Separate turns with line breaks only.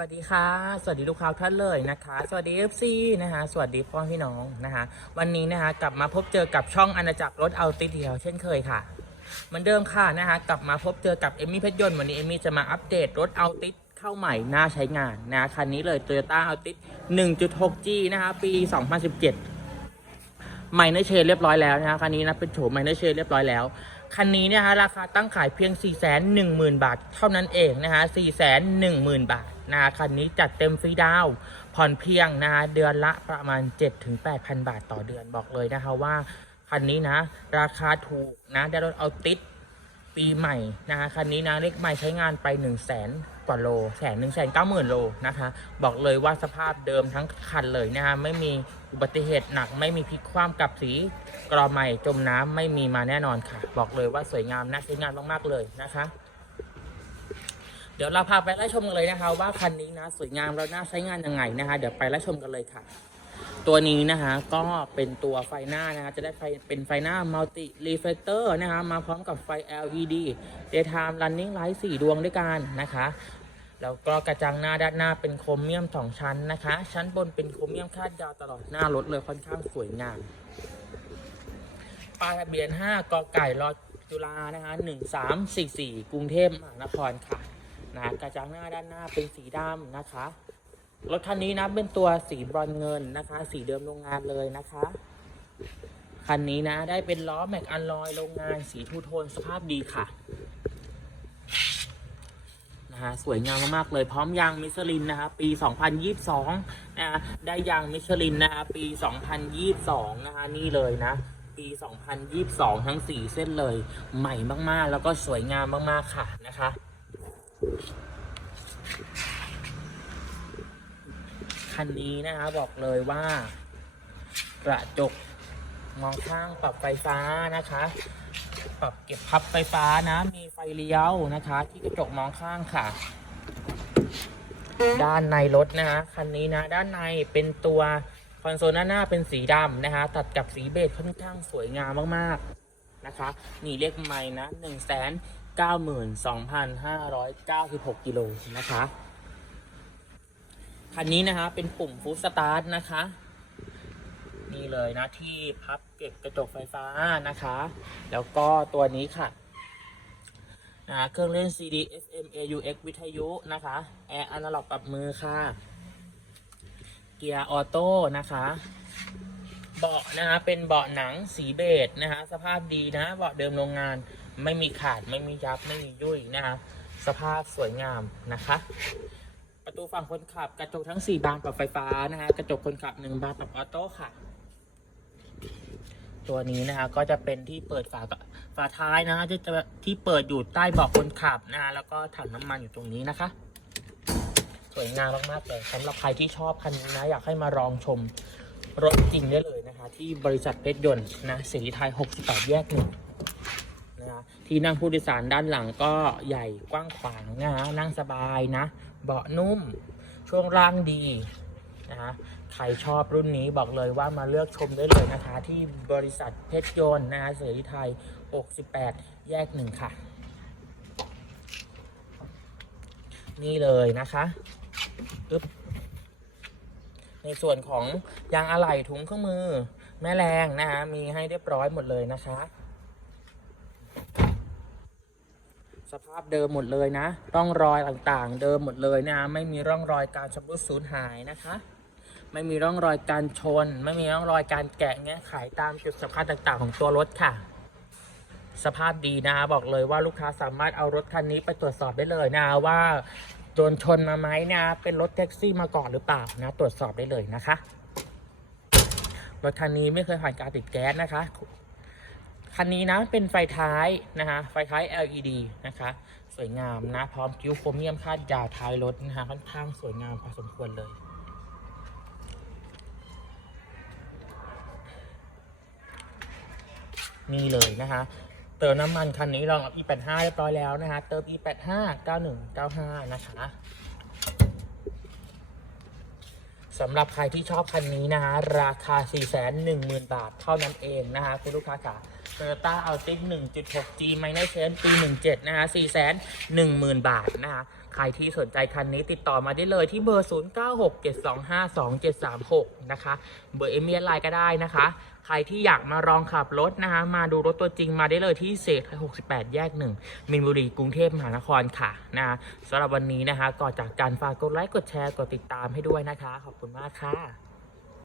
สวัสดีค่ะ สวัสดีลูกค้าท่านเลยนะคะ สวัสดี FC นะคะ สวัสดีพ่อพี่น้องนะคะ วันนี้นะคะกลับมาพบเจอกับช่องอาณาจักรรถเอาติดเดียวเช่นเคยค่ะ เหมือนเดิมค่ะนะคะ กลับมาพบเจอกับเอมี่เพชรยนต์วันนี้เอมมี่จะมาอัปเดตรถเอาติดเข้าใหม่น่าใช้งานนะคันนี้เลย Toyota a l t i s 1.6G นะคะปี 2017 ใหม่ในเชนเรียบร้อยแล้วนะคะคันนี้นะเป็นโฉมใหม่ในเชนเรียบร้อยแล้ว คันนี้เนยฮะราคาตั้งขายเพียง 4 1 0 0 0 0 บาท เท่านั้นเองนะฮะ4 1 0 0 0 0 บาทนะฮะคันนี้จัดเต็มฟรีดาวผ่อนเพียงนะฮะเดือนละประมาณ 7-8,000 บาทต่อเดือนบอกเลยนะคะว่า คันนี้นะ ราคาถูกนะได้รถเอาติดปีใหม่นะคะคันนี้นะเลขใหม่ใช้งานไป1นึ่งแสน กว่าโลแสนหนึ่งแสนเก้าหมื่นโลนะคะ บอกเลยว่าสภาพเดิมทั้งคันเลยนะคะไม่มีอุบัติเหตุหนักไม่มีพลิกคว่ำกับสีกรอใหม่จมน้ำไม่มีมาแน่นอนค่ะ บอกเลยว่าสวยงามน่าใช้งานมากๆเลยนะคะเดี๋ยวเราพาไปไล่ชมกันเลยนะคะ ว่าคันนี้นะสวยงามแล้วน่าใช้งานยังไงนะคะ เดี๋ยวไปไล่ชมกันเลยค่ะ ตัวนี้นะคะก็เป็นตัวไฟหน้านะคะจะได้ไฟเป็นไฟหน้า multi reflector นะคะมาพร้อมกับไฟ LED daytime running light 4 ดวงด้วยกันนะคะ แล้วก็กระจังหน้าด้านหน้าเป็นโครเมียม 2 ชั้นนะคะ ชั้นบนเป็นโครเมียมคาดยาวตลอดหน้ารถเลยค่อนข้างสวยงามป้ายทะเบียน 5กไก่รอจุฬานะคะ1344 กรุงเทพมหานครค่ะนะกระจังหน้าด้านหน้าเป็นสีดำนะคะ รถคันนี้นะเป็นตัวสีบรอนเงินนะคะ สีเดิมโรงงานเลยนะคะ คันนี้นะได้เป็นล้อแม็กอันลอยโรงงานสีทูโทนสภาพดีค่ะ นะฮะสวยงามมากๆเลยพร้อมยางมิชลินนะคะปี 2022นะได้ยางมิชลินนะคะปี 2022นะคะนี่เลยนะปี 2022 ทั้ง 4 เส้นเลยใหม่มากๆ แล้วก็สวยงามมากๆค่ะนะคะคันนี้นะคะบอกเลยว่ากระจกมองข้างปรับไฟฟ้านะคะ ปรับเก็บพับไฟฟ้านะ มีไฟเลี้ยวนะคะ ที่กระจกมองข้างค่ะ ด้านในรถนะคะคันนี้นะ ด้านในเป็นตัวคอนโซลหน้าหน้าเป็นสีดำนะคะ ตัดกับสีเบจค่อนข้างสวยงามมากๆนะคะ นี่เลขไม้นะหนึ่งแสนเก้าหมื่นสองพันห้าร้อยเก้าสิบหกกิโลนะคะ คันนี้นะคะเป็นปุ่มฟูสตาร์ทนะคะ นี่เลยนะที่พับเก็บกระจกไฟฟ้านะคะ แล้วก็ตัวนี้ค่ะนะเครื่องเล่น CD FM AUX วิทยุนะคะแอร์อนาล็อกปรับมือค่ะ เกียร์ออโต้นะคะเบาะนะคะเป็นเบาะหนังสีเบจนะคะสภาพดีนะเบาะเดิมโรงงานไม่มีขาดไม่มียับไม่มียุ่ยนะคะสภาพสวยงามนะคะ ประตูฝั่งคนขับกระจกทั้ง 4 บานปรับไฟฟ้านะคะกระจกคนขับ 1 บานปรับออโต้ค่ะ ตัวนี้นะคะก็จะเป็นที่เปิดฝาฝาท้ายนะคะจะที่เปิดอยู่ใต้เบาะคนขับนะคะแล้วก็ถังน้ำมันอยู่ตรงนี้นะคะ สวยงามมากๆเลยสำหรับใครที่ชอบคันนี้นะอยากให้มาลองชมรถจริงได้เลยนะคะ ที่บริษัทเพชรยนต์นะสีไทย 68 แยกหนึ่งนะคะที่นั่งผู้โดยสารด้านหลังก็ใหญ่กว้างขวางนะฮะนั่งสบายนะ เบาะนุ่ม ช่วงล่างดี นะคะใครชอบรุ่นนี้บอกเลยว่ามาเลือกชมได้เลยนะคะ ที่บริษัทเพชรยนต์นะคะเสรีไทย 68 แยกหนึ่งค่ะ นี่เลยนะคะอึ๊บในส่วนของยางอะไหล่ถุงเครื่องมือ แม่แรงนะคะมีให้เรียบร้อยหมดเลยนะคะ สภาพเดิมหมดเลยนะ ร่องรอยต่างๆ เดิมหมดเลยนะ ไม่มีร่องรอยการชำรุดสูญหายนะคะ ไม่มีร่องรอยการชน ไม่มีร่องรอยการแกะแงะไขตามจุดสำคัญต่างๆ ของตัวรถค่ะ สภาพดีนะบอกเลยว่าลูกค้าสามารถเอารถคันนี้ไปตรวจสอบได้เลยนะว่าโดนชนมาไหมนะ เป็นรถแท็กซี่มาก่อนหรือเปล่านะ ตรวจสอบได้เลยนะคะรถคันนี้ไม่เคยผ่านการติดแก๊สนะคะคันนี้นะเป็นไฟท้ายนะคะไฟท้าย LED นะคะ สวยงามนะ พร้อมกิ้วโครเมียมคาดยาวท้ายรถนะคะค่อนข้างสวยงามพอสมควรเลย นี่เลยนะคะเติมน้ำมันคันนี้รองกับ E85 เรียบร้อยแล้วนะคะเติม E85 9195 นะคะสำหรับใครที่ชอบคันนี้นะคะราคา 410,000 บาทเท่านั้นเองนะคะคุณลูกค้าค่ะ Toyota Altis 1.6G Minor Change ปี 17 นะคะ410,000 บาทนะคะ ครที่สนใจคันนี้ติดต่อมาได้เลยที่เบอร์ 0967252736 นะคะ เบอร์เอเมียไลน์ก็ได้นะคะ ใครที่อยากมาลองขับรถนะคะ มาดูรถตัวจริงมาได้เลยที่เศษ68 แยกหนึ่งมินบุรีกรุงเทพมหานครค่ะนะคะสำหรับวันนี้นะคะ ก่อนจากการฝากกดไลค์ กดแชร์ กดติดตามให้ด้วยนะคะ ขอบคุณมากค่ะ